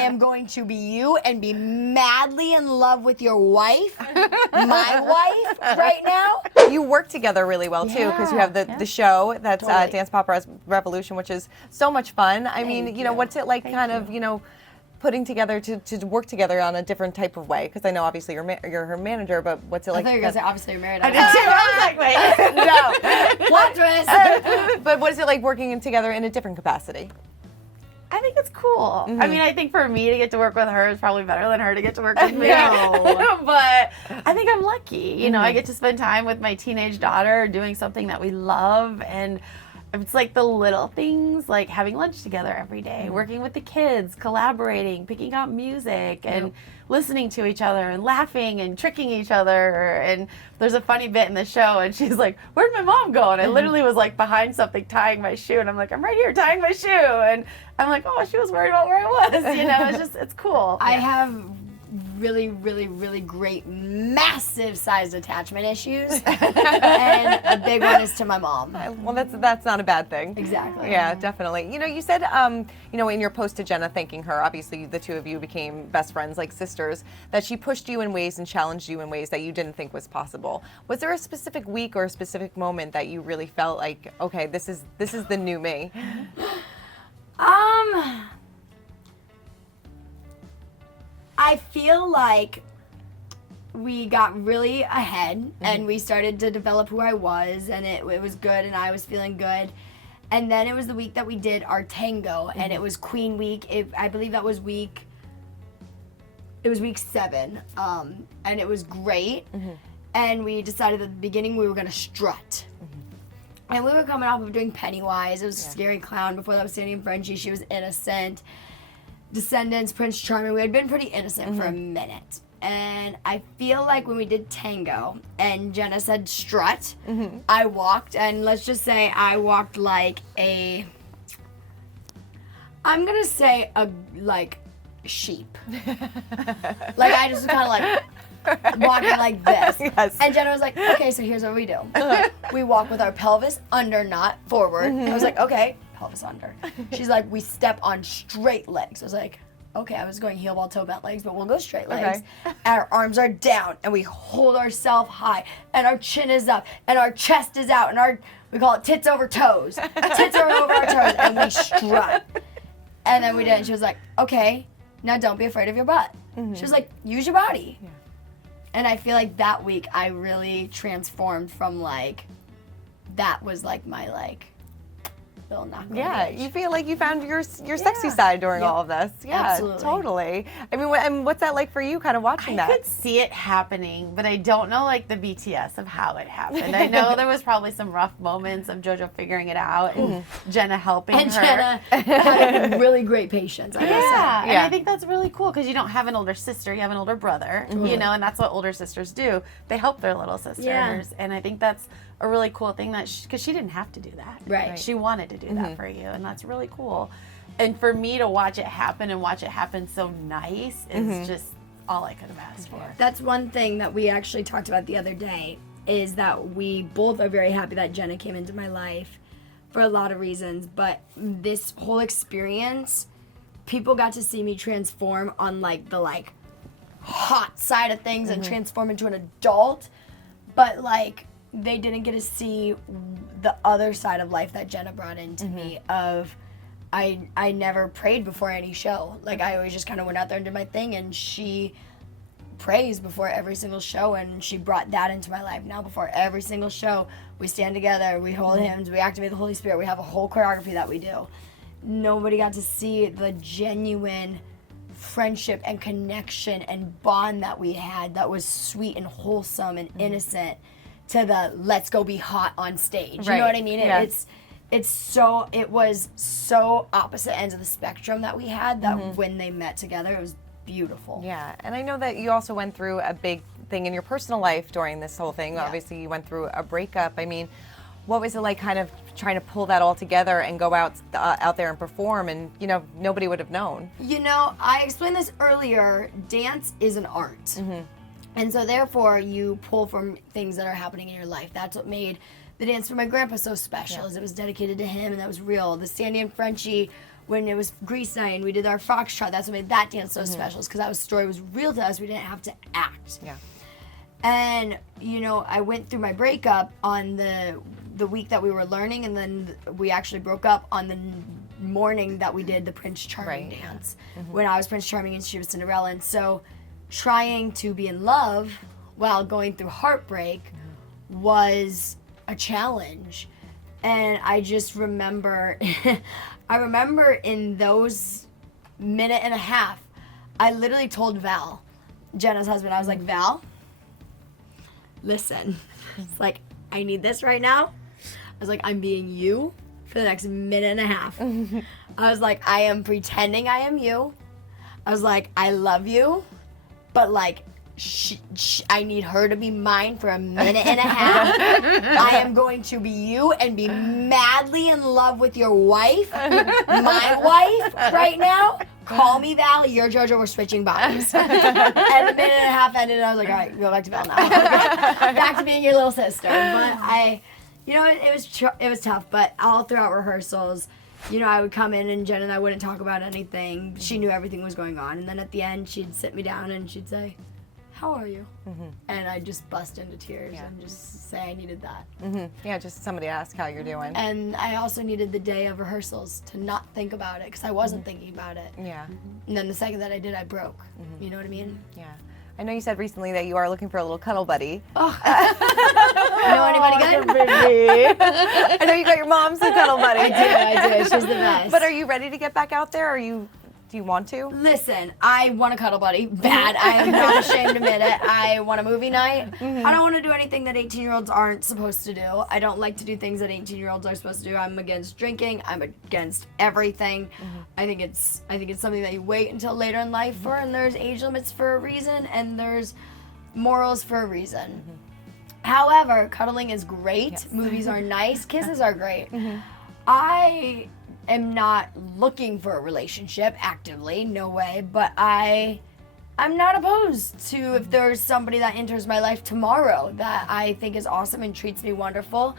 am going to be you and be madly in love with your wife, my wife, right now. You work together really well too, because you have the show that's Dance Pop Revolution, which is so much fun. I mean, you know, what's it like, kind of, you know, putting together to work together on a different type of way? Because I know obviously you're her manager, but what's it like? I thought you were gonna say obviously you're married. I did too. I was like, wait, no. Plot twist. But what is it like working together in a different capacity? I think it's cool. I mean, I think for me to get to work with her is probably better than her to get to work with me. No. But I think I'm lucky. You know, I get to spend time with my teenage daughter doing something that we love, and it's like the little things, like having lunch together every day, working with the kids, collaborating, picking out music, and listening to each other and laughing and tricking each other. And there's a funny bit in the show, and she's like, "Where'd my mom go?" And I literally was like behind something tying my shoe, and I'm like, "I'm right here tying my shoe." And I'm like, "Oh, she was worried about where I was." You know, it's cool. I have really, really, really great, massive sized attachment issues. And a big one is to my mom. Well, that's not a bad thing. Exactly. Yeah, definitely. You know, you said, you know, in your post to Jenna thanking her, obviously the two of you became best friends, like sisters, that she pushed you in ways and challenged you in ways that you didn't think was possible. Was there a specific week or a specific moment that you really felt like, okay, this is the new me? I feel like we got really ahead and we started to develop who I was, and it was good and I was feeling good. And then it was the week that we did our tango, and it was Queen Week. I believe that was week 7, and it was great. And we decided at the beginning we were gonna strut. And we were coming off of doing Pennywise. It was a scary clown. Before that was Sandy and Frenchie. She was innocent. Descendants, Prince Charming. We had been pretty innocent for a minute. And I feel like when we did tango and Jenna said strut, I walked, and let's just say I walked like I'm gonna say like sheep. Like I just was kind of like walking like this. Yes. And Jenna was like, okay, so here's what we do. We walk with our pelvis under, not forward. I was like, okay, pelvis under. She's like, we step on straight legs. I was like, okay, I was going heel ball toe bent legs, but we'll go straight legs. And our arms are down, and we hold ourselves high, and our chin is up, and our chest is out, and we call it tits over toes. Tits are over our toes, and we strut. And then we did it, and she was like, okay, now don't be afraid of your butt. She was like, use your body. Yeah. And I feel like that week I really transformed from like, that was like my like, little knock on Yeah, the edge. you feel like you found your sexy side during all of this. Yeah, absolutely. Totally. I mean, and what's that like for you, kind of watching that? I could see it happening, but I don't know like the BTS of how it happened. I know there was probably some rough moments of JoJo figuring it out and Jenna helping And her. Jenna had really great patience, I gotta say. And I think that's really cool because you don't have an older sister, you have an older brother, you know, and that's what older sisters do. They help their little sisters. Yeah. And I think that's a really cool thing that because she didn't have to do that. Right. She wanted to do that for you, and that's really cool. And for me to watch it happen and watch it happen so nice is just all I could have asked for. That's one thing that we actually talked about the other day, is that we both are very happy that Jenna came into my life for a lot of reasons, but this whole experience, people got to see me transform on like the like hot side of things and transform into an adult, but like they didn't get to see the other side of life that Jenna brought into me of I never prayed before any show. Like I always just kind of went out there and did my thing, and she prays before every single show, and she brought that into my life. Now before every single show, we stand together, we hold hands, we activate the Holy Spirit, we have a whole choreography that we do. Nobody got to see the genuine friendship and connection and bond that we had that was sweet and wholesome and innocent to the let's go be hot on stage. You know what I mean? Yeah. It was so opposite ends of the spectrum that we had that when they met together, it was beautiful. Yeah, and I know that you also went through a big thing in your personal life during this whole thing. Obviously, you went through a breakup. I mean, what was it like kind of trying to pull that all together and go out there and perform, and, you know, nobody would have known? You know, I explained this earlier, dance is an art. And so therefore you pull from things that are happening in your life. That's what made the dance for my grandpa so special, is it was dedicated to him and that was real. The Sandy and Frenchie when it was Grease night and we did our foxtrot. That's what made that dance so special, because that story was real to us. We didn't have to act. Yeah. And, you know, I went through my breakup on the week that we were learning, and then we actually broke up on the morning that we did the Prince Charming dance. When I was Prince Charming and she was Cinderella. And so trying to be in love while going through heartbreak was a challenge. And I just remember, I remember in those minute and a half, I literally told Val, Jenna's husband, I was like, Val, listen, it's like, I need this right now. I was like, I'm being you for the next minute and a half. I was like, I am pretending I am you. I was like, I love you, but like, I need her to be mine for a minute and a half. I am going to be you and be madly in love with your wife, my wife, right now. Call me Val, you're JoJo, we're switching bodies. And a minute and a half ended, and I was like, all right, go back to Val now. Back to being your little sister. But you know, it was tough, but all throughout rehearsals, you know, I would come in and Jen and I wouldn't talk about anything. She knew everything was going on. And then at the end, she'd sit me down and she'd say, how are you? And I'd just bust into tears and just say I needed that. Yeah, just somebody ask how you're doing. And I also needed the day of rehearsals to not think about it, because I wasn't thinking about it. Yeah. And then the second that I did, I broke. You know what I mean? Yeah. I know you said recently that you are looking for a little cuddle buddy. Oh. Know anybody good? I know you got your mom's a cuddle buddy. I do. She's the best. But are you ready to get back out there? Do you want to? Listen, I want a cuddle buddy bad. I am not ashamed to admit it. I want a movie night. I don't want to do anything that 18-year-olds aren't supposed to do. I don't like to do things that 18-year-olds are supposed to do. I'm against drinking. I'm against everything. I think it's something that you wait until later in life for, and there's age limits for a reason, and there's morals for a reason. However, cuddling is great. Yes. Movies are nice. Kisses are great. I am not looking for a relationship actively, no way, but I'm not opposed to if there's somebody that enters my life tomorrow that I think is awesome and treats me wonderful.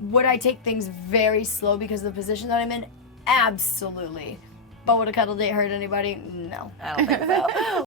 Would I take things very slow because of the position that I'm in? Absolutely. But would a cuddle date hurt anybody? No. I don't think so.